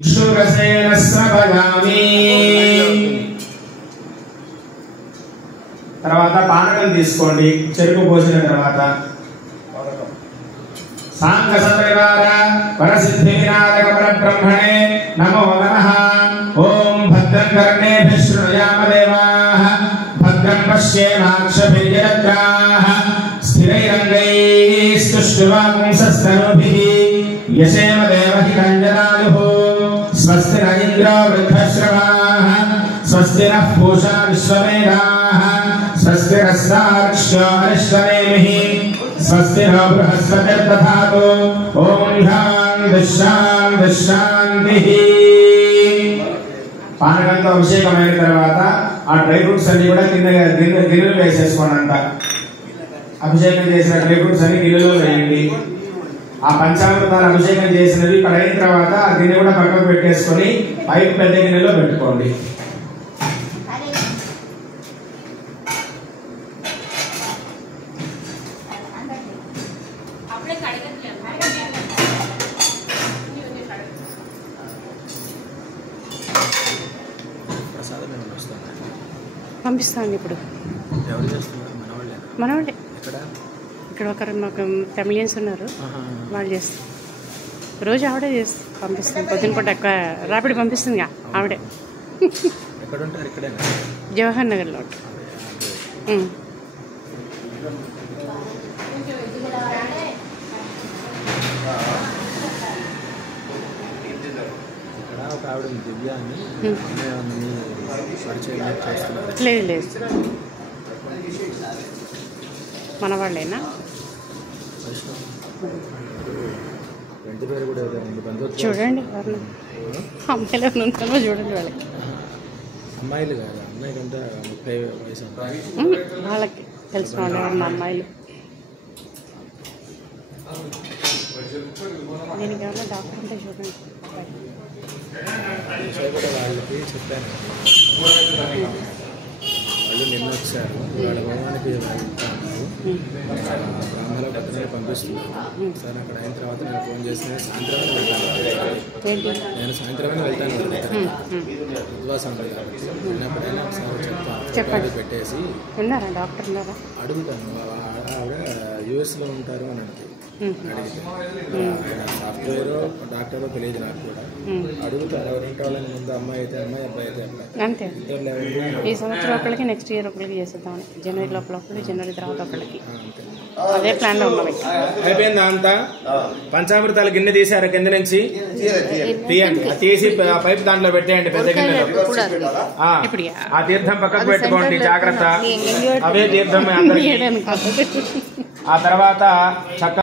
విష్ణురసేన శ్రవయామి. తర్వాత పానకం తీసుకోండి చెరుకు పోసిన తర్వాత. సాంగ సపరివార వరసిద్ధి వినాయక పరబ్రహ్మణే నమో నమః. ఓం భద్రం కర్ణేభిః శృణుయామ దేవాః భద్రం పశ్యేమాక్షభిర్యజత్రాః స్థిరైరంగైః స్తుష్టువాగుంసస్తనూభిః యశేమ దేవహి కంజనాయుః. స్వస్తి న ఇంద్రో వృద్ధశ్రవాః స్వస్తి నః పూషా విశ్వవేదాః స్వస్తి నస్తార్క్ష్యో అరిష్టనేమిః స్వస్తి నో బృహస్పతిర్దధాతు. ఓం శాంతి శాంతి శాంతి. పానకంతో అభిషేకమైన తర్వాత ఆ డ్రై ఫ్రూట్స్ అన్ని కూడా కింద గిన్నెలు వేసేసుకోండి అంట. అభిషేకం చేసిన డ్రై ఫ్రూట్స్ అన్ని గిన్నెలో వేయండి. ఆ పంచామృతాలు అభిషేకం చేసినవి ఇక్కడ అయిన తర్వాత ఆ గిన్నె కూడా పక్కకు పెట్టేసుకొని పైపు పెద్ద గిన్నెలో పెట్టుకోండి. పంపిస్తాను ఇప్పుడు. మనవాళ్ళే ఇక్కడ ఒకరు మాకు తమిళియన్స్ ఉన్నారు, వాళ్ళు చేస్తారు. రోజు ఆవిడే చేస్తుంది, పంపిస్తుంది. పొద్దున పూట రాపిడి పంపిస్తుంది ఆవిడే. జవహర్ నగర్లో. లేదు లేదు, మన వాళ్ళేనా? చూడండి అమ్మాయిలు ఉంటానో చూడండి. వాళ్ళకి అమ్మాయిలు కాదు, అమ్మాయి కంటే 30 వయసు వాళ్ళకి తెలిసిన వాళ్ళు ఉన్న అమ్మాయిలు. దీనికి ఏమన్నా డాక్టర్ ఉంటే చూడండి. కూడా వాళ్ళకి చెప్పాను, వాళ్ళు నిన్న వచ్చారు. వాళ్ళ భవనానికి బ్రాహ్మణ పత్రికలు పంపిస్తున్నాను సార్. అక్కడ అయిన తర్వాత నేను ఫోన్ చేసిన సాయంత్రమే వెళ్తాను. నేను సాయంత్రమే వెళ్తాను. ఉద్వాసం కాబట్టి ఎప్పుడైనా ఒకసారి చెప్తాను పెట్టేసి ఉన్నారా డాక్టర్ ఉన్నారా అడుగుతాను. ఆవిడ యూఎస్లో ఉంటారు అని అడిగితే సాఫ్ట్వేర్ డాక్టర్ తెలియదు నాకు కూడా. అడుగుతారు ఎవరింటి వాళ్ళని, ముందు అమ్మాయి అయితే అమ్మాయి, అబ్బాయి అయితే అబ్బాయి. అంతే. ఈ సంవత్సరం ఒకరికి, నెక్స్ట్ ఇయర్ ఒకరికి చేసేద్దామని. జనవరి లోపల ఒకరికి, జనవరి తర్వాత ఒకరికి. అదే ప్లాన్లో ఉన్నాం. అయిపోయిందా అంతా? పంచామృతాల గిన్నె తీసారా కింద నుంచి? తీయండి, తీసి పైప్ దాంట్లో పెట్టేయండి పెద్ద గిన్నెలో. ఆ తీర్థం పక్కకు పెట్టుకోండి జాగ్రత్త. అవే తీర్థం. ఆ తర్వాత చక్క